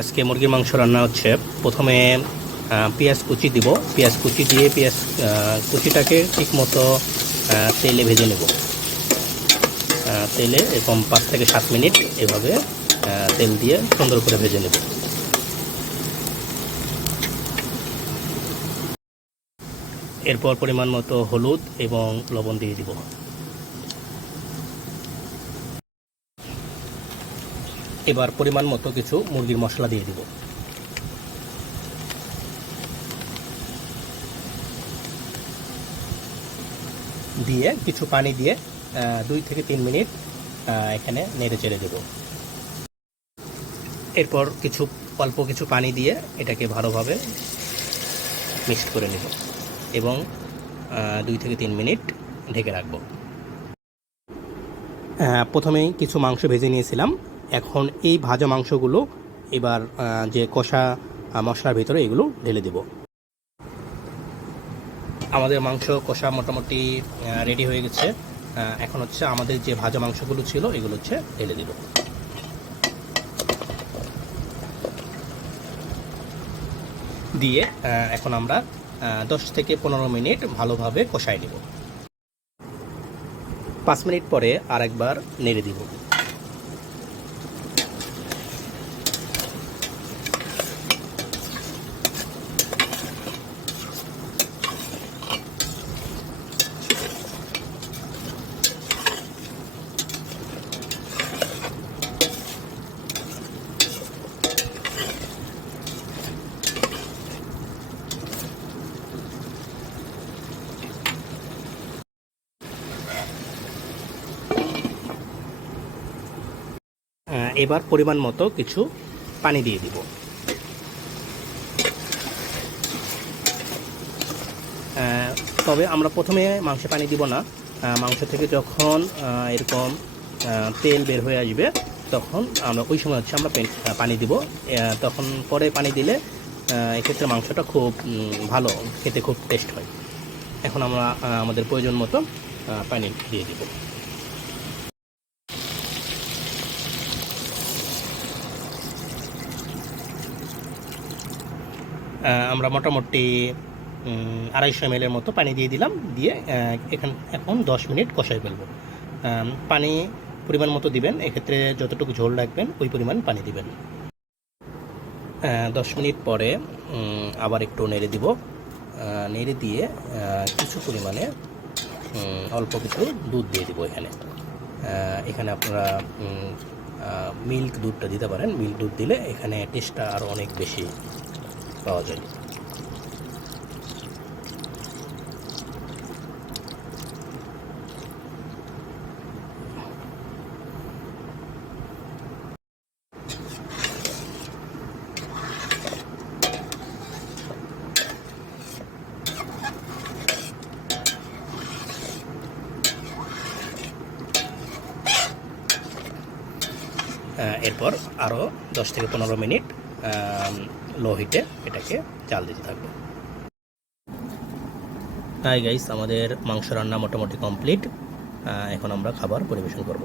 আজকে মুরগির মাংস রান্না হচ্ছে। প্রথমে পেঁয়াজ কুচি দিব। পেঁয়াজ কুচি দিয়ে পেঁয়াজ কুচিটাকে ঠিকমতো তেলে ভেজে নেব। তেলে এরকম 5 থেকে 7 মিনিট এভাবে তেল দিয়ে সুন্দর করে ভেজে নেব। এরপর পরিমাণ মতো হলুদ এবং লবণ দিয়ে দিব। এবার পরিমাণ মতো কিছু মুরগির মশলা দিয়ে দিব। দিয়ে কিছু পানি দিয়ে 2 থেকে 3 মিনিট এখানে নেড়ে চেড়ে দেব। এরপর অল্প কিছু পানি দিয়ে এটাকে ভালোভাবে মিক্সড করে নেব এবং 2 থেকে 3 মিনিট ঢেকে রাখব। প্রথমেই কিছু মাংস ভেজে নিয়েছিলাম। এখন এই ভাজা মাংসগুলো এবার যে কষা মশলার ভিতরে এগুলো ঢেলে দেব। আমাদের মাংস কষা মোটামুটি রেডি হয়ে গেছে। এখন হচ্ছে আমাদের যে ভাজা মাংসগুলো ছিল এগুলো হচ্ছে ঢেলে দেব। দিয়ে এখন আমরা 10 থেকে 15 মিনিট ভালোভাবে কষাই নেব। 5 মিনিট পরে আরেকবার নেড়ে দিব। এবার পরিমাণ মতো কিছু পানি দিয়ে দিব। তবে আমরা প্রথমে মাংসে পানি দিব না। মাংস থেকে যখন এরকম তেল বের হয়ে আসবে তখন আমরা ওই সময় হচ্ছে আমরা পানি দিব। তখন পরে পানি দিলে এক্ষেত্রে মাংসটা খুব ভালো, খেতে খুব টেস্ট হয়। এখন আমরা আমাদের প্রয়োজন মতো পানি দিয়ে দিব। আমরা মোটামুটি 250 ml মতো পানি দিয়ে দিলাম। দিয়ে এখন 10 মিনিট কষাই ফেলব। পানি পরিমাণ মতো দিবেন, এক্ষেত্রে যতটুকু ঝোল রাখবেন ওই পরিমাণ পানি দিবেন। 10 মিনিট পরে আবার একটু নেড়ে দিব। নেড়ে দিয়ে কিছু পরিমাণে অল্প কিছু দুধ দিয়ে দিব। এখানে আপনারা মিল্ক দুধটা দিতে পারেন। মিল্ক দুধ দিলে এখানে টেস্টটা আরও অনেক বেশি পাওয়া যায়। এরপর আরও 10 থেকে 15 মিনিট লো হিটে এটাকে জাল দিতে থাকবে। তাই গাইস, আমাদের মাংস রান্না মোটামুটি কমপ্লিট। এখন আমরা খাবার পরিবেশন করব।